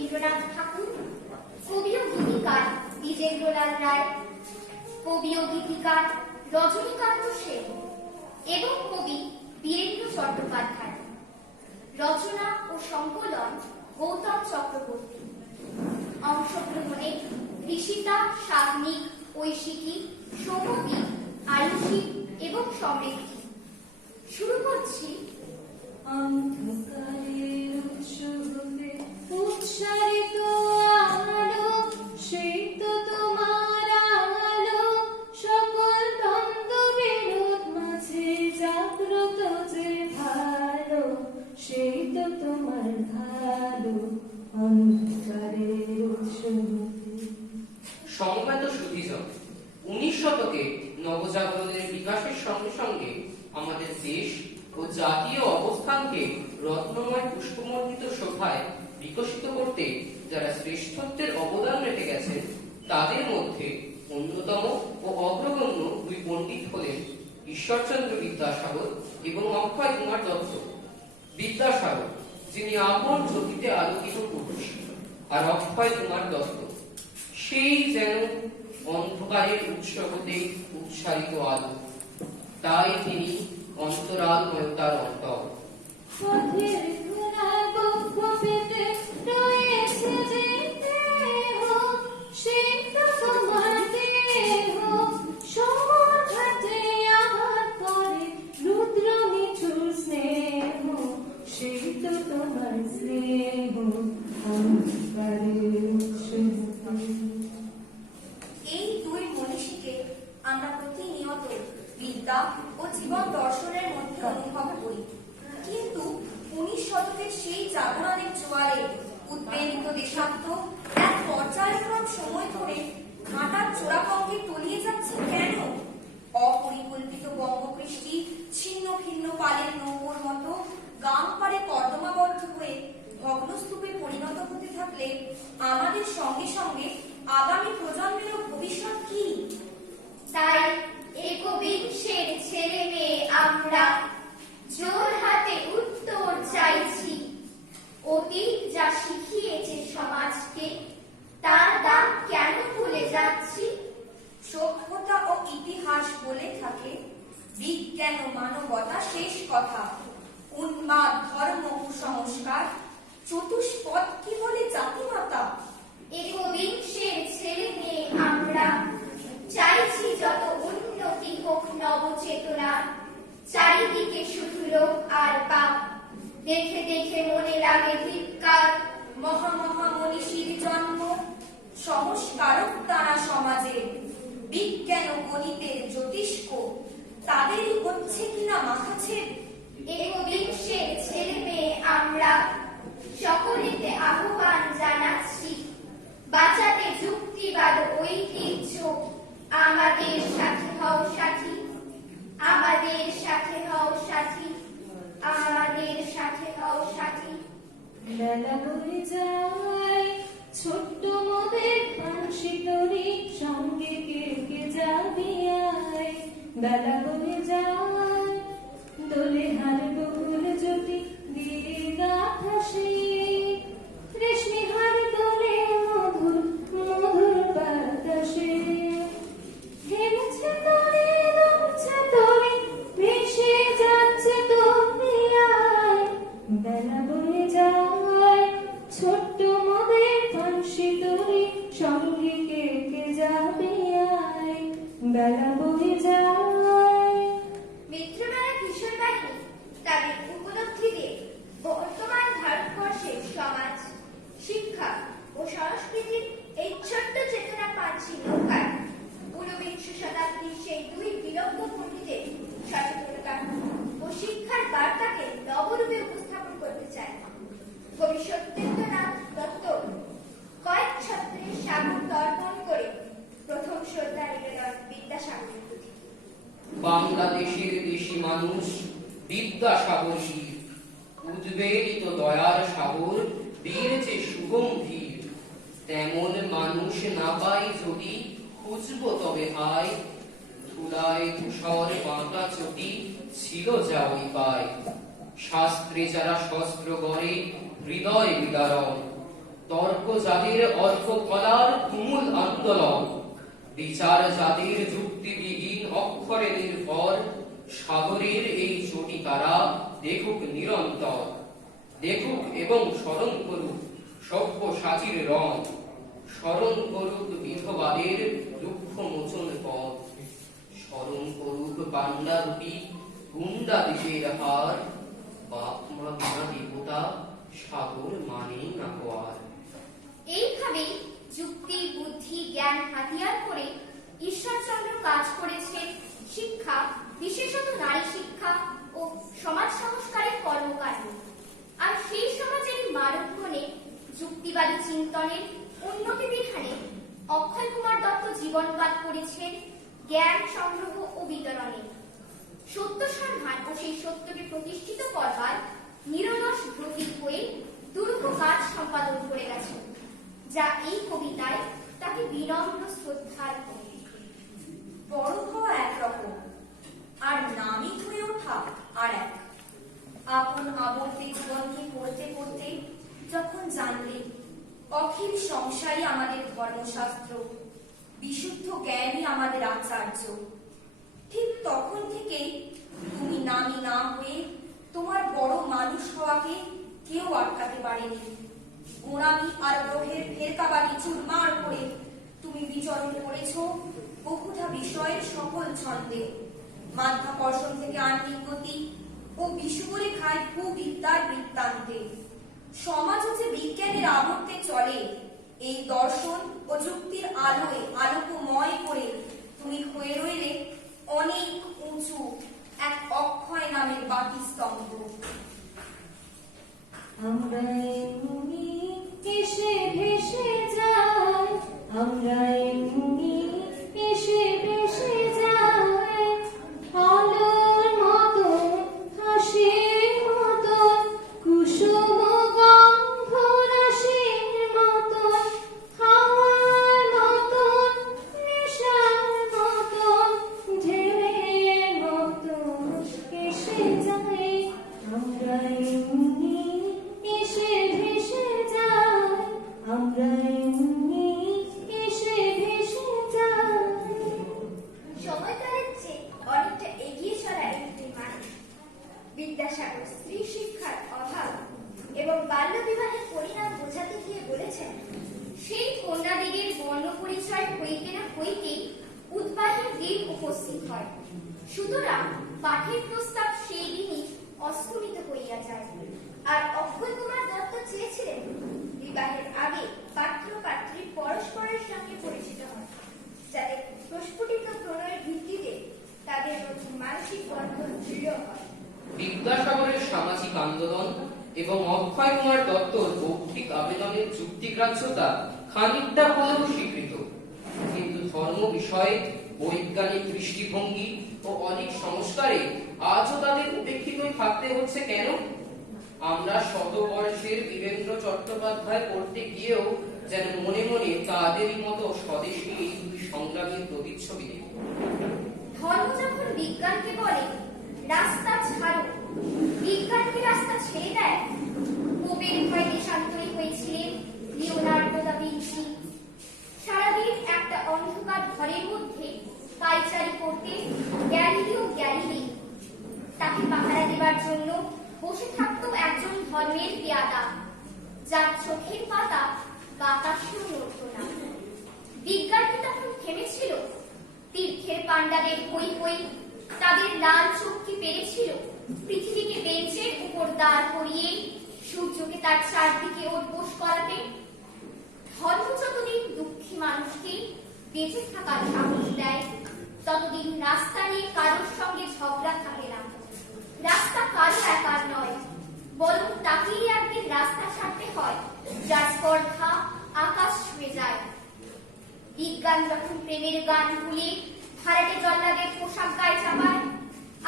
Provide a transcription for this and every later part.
রবীন্দ্রনাথ ঠাকুর, কবি ও গীতিকার দ্বিজেন্দ্রলাল রায়, কবি ও গীতিকার রজনীকান্ত সেন এবং কবি বীরেন্দ্র চট্টোপাধ্যায়। রচনা ও সংকলন গৌতম চক্রবর্তী। অংশগ্রহণে ঋষিতা, সাগ্নিক, ঐশিকী, সৌমদী, আয়ুষী এবং সমৃদ্ধি। শুরু করছি। অন্ধকারের উৎসবে উৎসারিত আলো, সেই তো তোমার আলো। সকল দ্বন্দ্ব বিরোধ মাঝে জাগ্রত যে ভালো, সেই তো তোমার ভালো। অন্ধকারের উৎসবে। সমবেত সুধীজন, 19 শতকে নবজাগরণের বিকাশের সঙ্গে সঙ্গে আমাদের দেশ ও জাতীয় অবস্থানকে রত্নময় পুষ্পমণ্ডিত শোভায় বিকশিত করতে যারা শ্রেষ্ঠত্বের অবদান রেখে গেছেন, তাদের মধ্যে অন্যতম ও অগ্রগণ্য দুই পণ্ডিত হলেন ঈশ্বরচন্দ্র বিদ্যাসাগর এবং অক্ষয় কুমার দত্ত। বিদ্যাসাগর, যিনি আপন জ্যোতিতে আলোকিত পুরুষ, আর অক্ষয় কুমার দত্ত সেই যেন অন্ধকারের উৎস হতে উৎসারিত আলো। তাই তিনি অন্তরালময়তার অন্তর। পথের ঘোড়ার বক্ষ পেতে রয়েছে যে দেহ, সেই তো তোমার দেহ। সমর হাতে আঘাত করে রুদ্র নিঠুর স্নেহ, সেই তো তোমার স্নেহ। অন্ধকারের উৎস হতে। এই দুই মনীষীকে আমরা প্রতিনিয়ত বিদ্যা ও জীবন দর্শনের মধ্যে অনুভব করি, কিন্তু 19 শতকের সেই জাগরণের জোয়ারে উদ্বেলিত দেশাত্ম এক পর্যায়ক্রম সময় ধরে ঘাটার চোরাপঙ্কে তলিয়ে যাচ্ছে কেন? অপরিকল্পিত বঙ্গকৃষ্টি ছিন্ন ভিন্ন পালের নৌকোর মতো গাম পাড়ে কর্দমাবদ্ধ হয়ে ভগ্নস্তূপে পরিণত হতে থাকলে আমাদের সঙ্গে সঙ্গে আগামী প্রজন্মেরও ভবিষ্যৎ কি? তাই একবিংশের ছেলে মেয়ে আমরা জোর হাতে উত্তর চাইছি। অতীত যা শিখিয়েছে সমাজকে, তার দাম কেন ভুলে যাচ্ছি? সভ্যতা ও ইতিহাস বলে থাকে বিজ্ঞান ও মানবতা শেষ কথা। উন্মাদ ধর্ম কুসংস্কার চতুষ্পদ কি বলে জাতিমাতা? একবিংশের ছেলে মেয়ে আমরা চাইছি যত উন্নতি হোক নবচেতনা। চারিদিকে শুধু লোক আর পাপ, দেখে দেখে মনে লাগে ধিক্কার। মহামহা মনীষীর জন্ম, সংস্কারক তারা সমাজে। বিজ্ঞান ও গণিতের জ্যোতিষ্ক, তাদেরই হচ্ছে কিনা মাথাছেদ। একবিংশের ছেলে মেয়ে আমরা সকলেতে আহ্বান জানাচ্ছি, বাঁচাতে যুক্তিবাদ ঐতিহ্য। আমাদের সাথে হও সাথী, আমাদের সাথে হও সাথী, আমাদের সাথে হও সাথী। বেলা বলে যায় ছোট্ট মোদের ফাঁসি তরি, সঙ্গে কে কে যাবি আয়। বেলা বলে যায় দোলে হার বকুল জ্যোতি দিয়ে গাথা সেই। রেশমি হার দোলে মধুর মধুর বাতাসে। হেমেছে তরি দুলছে তরি, ভেসে যাচ্ছে দরিয়ায়। বেলা বলে যায় ছোট্ট মোদের ফাঁসি তরি, সঙ্গে কে কে যাবে আয়। বেলা বলে যায়। মিত্রবেলা কিশোর বাহিনী তাদের উপলব্ধি দিয়ে বর্তমান ভারতবর্ষের সমাজ, শিক্ষা ও সংস্কৃতির এই ছোট্ট চেতনা পাচ্ছি নৌকায় ঊনবিংশ শতাব্দীর সেই দুই বিলম্ব পণ্ডিতের সচেতনতা ও শিক্ষার বার্তাকে নবরূপে উপস্থাপন করতে চায়। কবি সত্যেন্দ্রনাথ দত্ত কয়েক ছত্রের সাগর তর্পণ করে প্রথম শ্রদ্ধা নিবেদন বিদ্যাসাগরের প্রতি। বাংলাদেশের দেশি মানুষ বিদ্যাসাগর বীর, উদ্বেলিত দয়ার সাগর বীর যে সুগম্ভীর। তেমন মানুষ না পাই যদি, খুঁজব তবে আয়। ধুলায় ধূসর বাঁকা চটি ছিল যা ওই পায়। শাস্ত্রে যারা শস্ত্র গড়ে হৃদয় বিদারণ, তর্ক জাতির অর্থ কলার তুমুল আন্দোলন, বিচার জাতির যুক্তিবিহীন অক্ষরে নির্ভর, সাগরের এই চটিকারা দেখুক নিরন্তর, দেখুক এবং স্মরণ করুক সভ্য সাচির রং, স্মরণ করুক বিধবাদের দুঃখ মোচন পথ, স্মরণ করুক পান্ডা রূপী গুন্ডা দ্বীপের হার, বাপ মা বিনা দেবতা সাগর মানে না আর। এইভাবেই যুক্তি, বুদ্ধি, জ্ঞান হাতিয়ার করে ঈশ্বরচন্দ্র কাজ করেছেন শিক্ষা, বিশেষত নারী শিক্ষা ও সমাজ সংস্কারের কর্মকাণ্ডে। আর সেই সমাজের মানবগণে যুক্তিবাদী চিন্তনের উন্নতি বিধানে অক্ষয় কুমার দত্ত জীবনপাত করেছেন জ্ঞান সংগ্রহ ও বিতরণে। সত্য সন্ধান ও সেই সত্যকে প্রতিষ্ঠিত করবার নিরলস ব্রতী হয়ে দুরূহ কাজ সম্পাদন করে গেছেন, যা এই কবিতায় তাকে বিনম্র শ্রদ্ধার করে। বড় হওয়া একরকম, আর নামই হয়ে ওঠা আর এক। আপন আবর্তে জীবনকে পড়তে পড়তে যখন জানলে অখিল সংসারই আমাদের ধর্মশাস্ত্র, বিশুদ্ধ জ্ঞানই আমাদের আচার্য, ঠিক তখন থেকেই তুমি নামি না হয়ে তোমার বড় মানুষ হওয়াকে কেউ আটকাতে পারেনি। গোড়ামি আর গ্রহের ফেরকাবাড়ি চুরমার করে তুমি বিচরণ করেছ বহুধা বিষয়ের সকল ছন্দে, মাধ্যাকর্ষণ থেকে আহ্নিক গতি ও বিষুবরেখায় ভূবিদ্যার বৃত্তান্তে। সমাজ যে বিজ্ঞানের আবর্তে চলে, এই দর্শন ও যুক্তির আলোয় আলোকময় করে তুমি হয়ে রইলে অনেক উঁচু এক অক্ষয় নামের বাকি স্তম্ভ। আমরা এমনি এসে ভেসে যাই, আমরা এমনি এসে ভেসে যাই, আলোর মতো হাসির মতো কুসুম গন্ধ রাশির মতো, হাওয়ার মতো নেশার মতো ঢেউয়ের মতো এসে যাই, আমরা এমনি এসে ভেসে যাই, আমরা এমনি এসে ভেসে যাই। সময়কালের চেয়ে অনেকটা এগিয়ে চলা একটি মানুষ বিদ্যাসাগর স্ত্রী শিক্ষার অভাব এবং বাল্য বিবাহের পরিণাম বোঝাতে গিয়ে বলেছেন, সেই কন্যাদিগের বর্ণ পরিচয় হইতে না হইতেই উদ্বাহের দিন উপস্থিত হয়, সুতরাং পাঠের প্রস্তাব সেই দিনই অস্ফুটিত হইয়া যায়। আর অক্ষয় কুমার দত্ত চেয়েছিলেন বিবাহের আগে পাত্র পাত্রী পরস্পরের সঙ্গে পরিচিত হয়, যাতে প্রস্ফুটিত প্রণয়ের ভিত্তিতে তাদের মধ্যে মানসিক বন্ধন দৃঢ় হয়। বিদ্যাসাগরের সামাজিক আন্দোলন এবং অক্ষয় কুমার দত্তর বৌদ্ধিক আবেদনের যুক্তিগ্রাহ্যতা খানিকটা হলেও স্বীকৃত, কিন্তু ধর্ম বিষয়ে বৈজ্ঞানিক দৃষ্টিভঙ্গি ও অনেক সংস্কারে আজও তাদের উপেক্ষিত থাকতে হচ্ছে কেন? আমরা শতবর্ষের বীরেন্দ্র চট্টোপাধ্যায় পড়তে গিয়েও যেন মনে মনে তাদেরই মতো স্বদেশী এই দুই সংগ্রামীর প্রতিচ্ছবি দেখি। ধর্ম যখন বিজ্ঞানকে বলে রাস্তা ছাড়ো, বিজ্ঞান কি রাস্তা ছেড়ে দেয়? পোপের ভয়ে দেশান্তরী হয়েছিলেন লিওনার্দো দা ভিঞ্চি। সারাদিন একটা অন্ধকার ঘরের মধ্যে পায়চারি করতে গ্যালিলিও গ্যালিলি। তাকে পাহারা দেবার জন্য বসে থাকতো একজন ধর্মের পেয়াদা, যার চোখের পাতা বাতাসেও নড়ত না। বিজ্ঞান কি তখন থেমেছিল? তীর্থের পাণ্ডাদের হই হই, তাদের লাল চোখ কি পেরেছিল পৃথিবীকে বেঞ্চের উপর দাঁড় করিয়ে সূর্যকে তার চারদিকে ওঠবোস করাতে? ধর্ম যতদিন দুঃখী মানুষকে বেঁচে থাকার সাহস দেয়, ততদিন রাস্তা নিয়ে কারোর সঙ্গে ঝগড়া থাকে না। রাস্তা কারো একার নয়, বরং তাকেই একদিন রাস্তা ছাড়তে হয় যার স্পর্ধা আকাশ ছুঁয়ে যায়। বিজ্ঞান যখন প্রেমের গান ভুলে ভাড়াটে জল্লাদের পোশাক গায়ে চাপায়,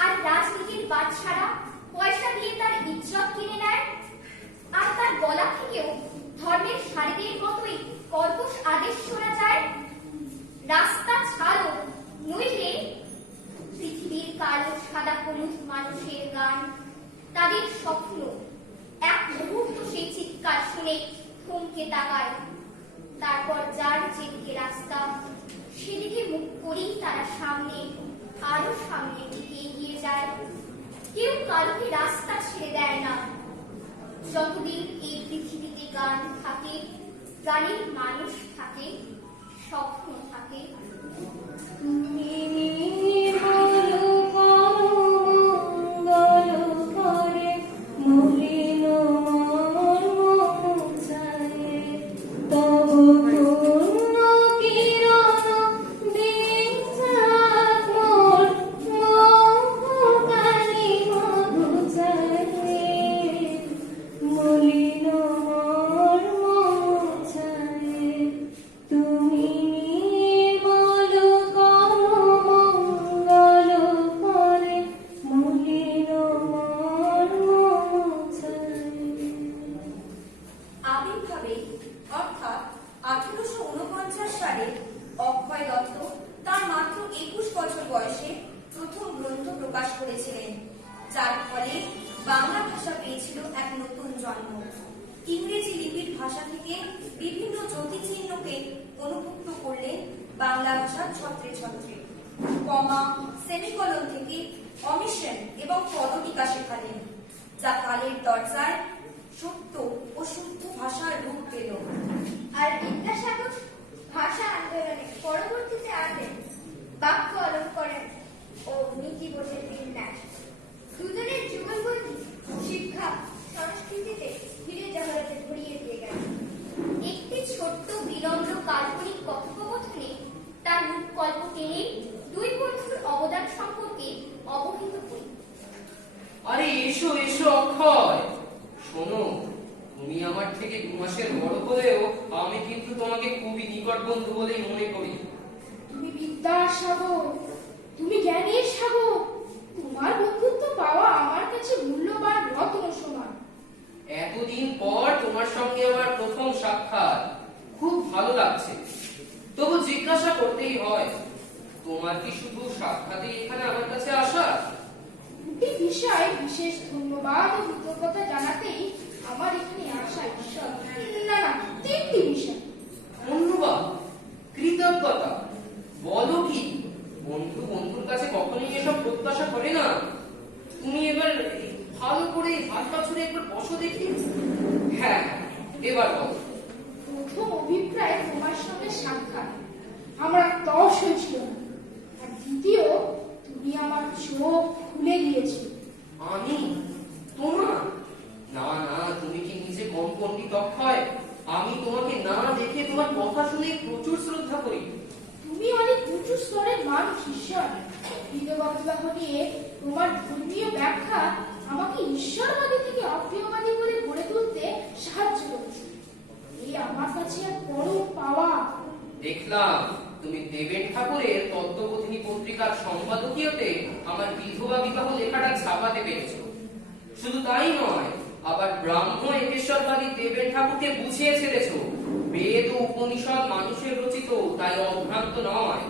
আর রাজনীতির বাদশারা পয়সা দিয়ে তার ইজ্জত কিনে নেয়, আর তার গলা থেকেও ধর্মের শাড়িদের মতোই কর্কশ আদেশ শোনা যায়, রাস্তা ছাড়ো, নইলে পৃথিবীর কালো সাদা হলুদ মানুষের গান, তাদের স্বপ্ন, এক মুহূর্ত সেই চিৎকার শুনে থমকে তাকায়। তারপর যার যেদিকে রাস্তা সেদিকে মুখ করেই তারা সামনে, আরো সামনে দিকে এগিয়ে যায়। কেউ কাউকে রাস্তা ছেড়ে দেয় না। যতদিন এই পৃথিবীতে গান থাকে, গানের মানুষ থাকে, স্বপ্ন থাকে। তুমি নির্মল করমঙ্গল করে মলিন মন মুছায়ে, তব পূর্ণ কিরণ দিন যাক মোর মোহকালী মধুচায়ে, মলিন মন মুছায়ে। তুমি নির্মল করমঙ্গল করে মলিন মন মুছায়ে। আবির্ভাবে অর্থাৎ 1849 সালে অক্ষয় দত্ত তার মাত্র 21 বছর বয়সে প্রথম গ্রন্থ প্রকাশ করেছিলেন, যার ফলে বাংলা ভাষা পেয়েছিল এক নতুন জন্ম। ইংরেজি লিপির ভাষা থেকে বিভিন্ন জ্যোতিচিহ্নকে অনুভুক্ত করলেন বাংলা ভাষার ছত্রে ছত্রে। কমা, সেমিকলন থেকে অমিশ্রণ এবং পদটিকা শেখালেন, যা কালের দরজায় সত্য ও শুদ্ধ ভাষার রূপ পেল। আর বিদ্যাসাগর ভাষা আন্দোলনে পরবর্তীতে আনলেন বাক্য অলঙ্করণ ও নীতিবোধের বিন্যাস। দুজনের যুগলবন্দী শিক্ষা সংস্কৃতিতে ধীরে জহরতে ভরিয়ে দিয়ে গেল। একটি ছোট্ট বিনম্র কাল্পনিক কথোপকথনে তার রূপকল্প টেনে দুই বন্ধুর অবদান সম্পর্কে অবহিত করি। আরে এসো এসো অক্ষয়, শোনো, তুমি আমার থেকে 2 মাসের বড় হলেও আমি কিন্তু তোমাকে খুবই নিকট বন্ধু বলেই মনে করি। তুমি বিদ্যার সাগর, তুমি জ্ঞানের সাগর। তোমার বন্ধুত্ব পাওয়া আমার কাছে মূল্যবান রত্ন সমান। এতদিন পর তোমার সঙ্গে আমার প্রথম সাক্ষাৎ, খুব ভালো লাগছে। তবু জিজ্ঞাসা করতেই হয়, তোমার কি শুধু সাক্ষাতে এখানে আমার কাছে আসা? দুটি বিষয় বিশেষ ধন্যবাদ ও কৃতজ্ঞতা জানাতেই আমার এখানে আসা ঈশ্বর। না না, 3টি বিষয়। ধন্যবাদ, কৃতজ্ঞতা, বলো কি? বন্ধু বন্ধুর কাছে কখনোই এসব প্রত্যাশা করে না। তুমি এবার ভালো করে হাত পা ছুড়ে একবার বসো দেখি। হ্যাঁ, এবার বলো। প্রথম অভিপ্রায় তোমার সঙ্গে সাক্ষাৎ আমার তস হয়েছিল না। আর দ্বিতীয়, তুমি আমার চোখ খুলে দিয়েছো। আমি? তোমার? না না, তুমি কি নিজে কম পণ্ডিত অক্ষয়? আমি তোমাকে না দেখে তোমার কথা শুনে প্রচুর শ্রদ্ধা করি। তুমি অনেক উঁচু স্তরের মানুষ ঈশ্বর। বিধবা বিবাহ নিয়ে তোমার ধর্মীয় ব্যাখ্যা আমাকে ঈশ্বরবাদী থেকে অপ্রিয়বাদী করে গড়ে তুলতে সাহায্য করেছে। এই আমার কাছে এক বড় পাওয়া। দেখলাম তুমি দেবেন ঠাকুরের তত্ত্ববোধিনী পত্রিকার সম্পাদকীয়তে আমার বিধবা বিবাহ লেখাটা ছাপাতে পেরেছ। শুধু তাই নয়, আবার ব্রাহ্ম একেশ্বরবাদী দেবেন ঠাকুরকে বুঝিয়ে ছেড়েছ বেদ ও উপনিষদ মানুষের রচিত, তাই অভ্রান্ত নয়।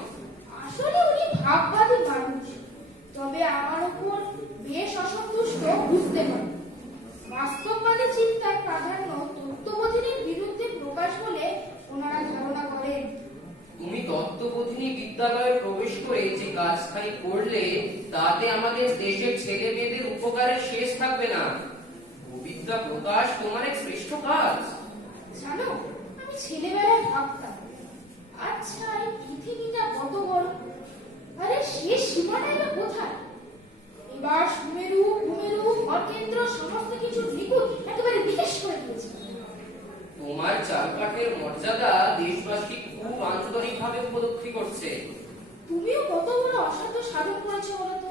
আসলে উনি ভাববাদী মানুষ, তবে আমার উপর বেশ অসন্তুষ্ট বুঝতে পারে। বাস্তববাদী চিন্তার প্রাধান্য তত্ত্ববোধিনীর বিরুদ্ধে প্রকাশ বলে ওনারা ধারণা করেন। তুমি তত্ত্ববোধিনী বিদ্যালয়ে প্রবেশ করে যে কাজখানি করলে, তাতে আমাদের দেশের ছেলে মেয়েদের উপকারের শেষ থাকবে না। বিদ্যা প্রকাশ তোমার এক শ্রেষ্ঠ কাজ। জানো, আমি ছেলেবেলায় ভাবতাম, আচ্ছা এই পৃথিবীটা কত বড়, আরে শেষ সীমাটাই বা কোথায়? এবার সুমেরু কুমেরু অকেন্দ্র সমস্ত কিছু নিখুঁত একেবারে নিকেশ করে দিয়েছে। তোমার চারপাশের মর্যাদা দেশবাসী খুব আন্তরিকভাবে উপলব্ধি করছে। তুমিও কত বড় অসাধ্য সাধন করেছো বলতো।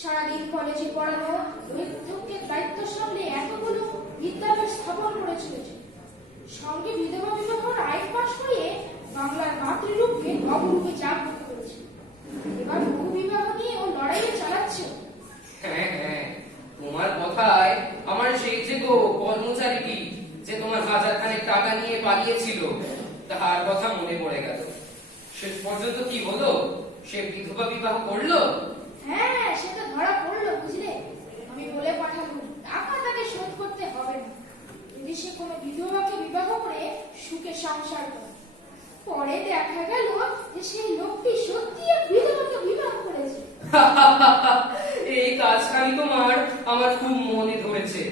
সারাদিন কলেজে পড়ানো, অধ্যক্ষের দায়িত্ব সামলে এতগুলো বিদ্যালয় স্থাপন করে চলেছে। সঙ্গে বিধবা বিবাহর আইন পাশ করিয়ে বাংলার মাতৃরূপকে অবরূপে জাগ্রত করেছে। এবার বহু বিবাহ নিয়ে ও লড়াইয়ে চালাচ্ছে। হ্যাঁ হ্যাঁ, তোমার কথায় আমার সেই যে গো কর্মচারীটি যে তোমার 1000 খানেক টাকা নিয়ে পালিয়েছিল, তার কথা মনে পড়ে গেল। শেষ পর্যন্ত কি হলো? সে বিধবা বিবাহ করলো? হ্যাঁ, সেটা ধরা পড়লো বুঝলে। আমি বলে পাঠাবো টাকা তাকে শোধ করতে হবে না। যদি সে কোনো বিধবাকে বিবাহ করে সংসার করে। পরে দেখা গেল যে সেই লোকটি সত্যি এক বিধবাকে বিবাহ করেছে। এই কাজখানি আমার খুব মনে ধরেছে।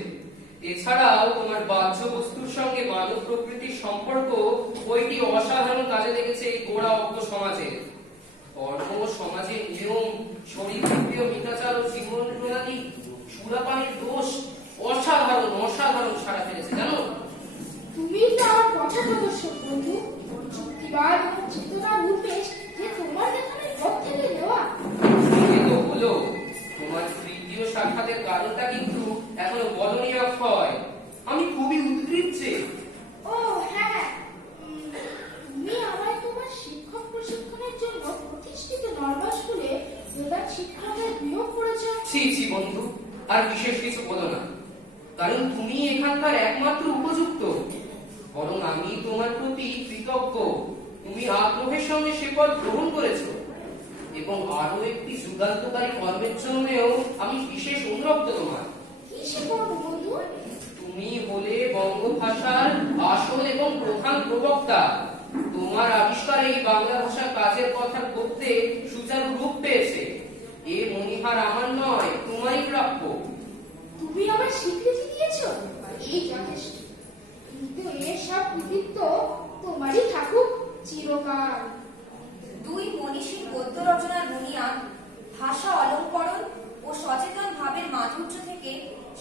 এছাড়াও তোমার বাহ্য বস্তুর সঙ্গে মানব প্রকৃতির সম্পর্ক বইটি অসাধারণ কাজে লেগেছে এই গোড়া অজ্ঞ সমাজে। ধর্ম, সমাজের নিয়ম, শরীরবৃত্তীয় মিতাচার ও জীবন প্রণালী, সুরাপানের দোষ অসাধারণ অসাধারণ সাড়া ফেলেছে জানো। তুমি তো আমার পথপ্রদর্শক বন্ধু। যুক্তিবাদ এবং চেতনার উন্মেষ যে তোমার লেখনের পথ থেকে নেওয়া। এ তো হলো, তোমার তৃতীয় সাক্ষাতের কারণটা কিন্তু এখনো বলনি অক্ষয়। আমি খুবই উদ্গ্রীব। ও হ্যাঁ, তুমি আমায় তোমার শিক্ষক প্রশিক্ষণের জন্য প্রতিষ্ঠিত নর্মাল স্কুলে বেদাত শিক্ষকের নিয়োগ করেছ। ছি ছি বন্ধু, আর বিশেষ কিছু বলো না, কারণ তুমি এখানকার একমাত্র উপযুক্ত। বরং আমি তোমার প্রতি কৃতজ্ঞ। তুমি আগ্রহের সঙ্গে সে পদ গ্রহণ করেছ, এবং আরো একটি যুগান্তকারী কর্মের জন্যও আমি বিশেষ অনুরক্ত তোমার। কি সে করবো বন্ধু? তুমি হলে বঙ্গ ভাষার আসল এবং প্রধান প্রবক্তা। তোমার আবিষ্কার এই বাংলা ভাষা কাজের কথা করতে সুচারু রূপ পেয়েছে। এ মনিহার আমার নয়, তোমারই প্রাপ্য। তুমি আমার স্বীকৃতি দিয়েছ, এই যথেষ্ট। কিন্তু এর সব কৃতিত্ব তোমারই থাকুক চিরকাল। দুই মনীষীর গদ্য রচনার বুনিয়াদ ভাষা অলঙ্করণ ও সচেতন ভাবের মাধুর্য থেকে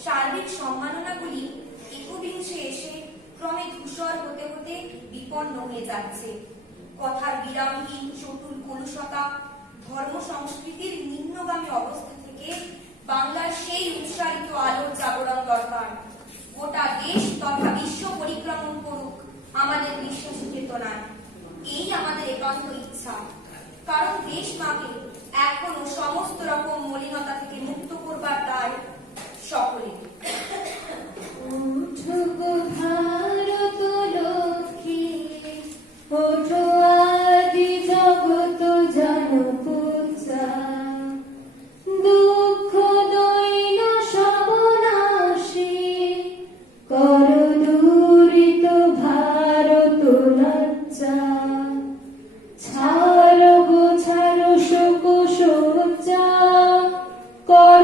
সার্বিক সম্মাননাগুলি একবিংশে এসে ক্রমে ধূসর হতে হতে বিপন্ন হয়ে যাচ্ছে। কথার বিরামহীন চটুল কলুষতা, ধর্ম সংস্কৃতির নিম্নগামী অবস্থা থেকে বাংলার সেই উৎসারিত আলোর জাগরণ দরকার। গোটা দেশ তথা বিশ্ব পরিক্রমণ করুক আমাদের বিশ্বাসী চেতনায়, এই আমাদের একান্ত ইচ্ছা। কারণ দেশ মাকে এখনো সমস্ত রকম মলিনতা থেকে মুক্ত করবার দায় সকলে। ওঠো গো ভারত লক্ষ্মী, ওঠো আদি জগত জনপুত্রা, দুঃখ দৈন সবনাশী, কর দূরিত ভারত লজ্জা, ছাড় গো ছাড় শোক শয্যা, কর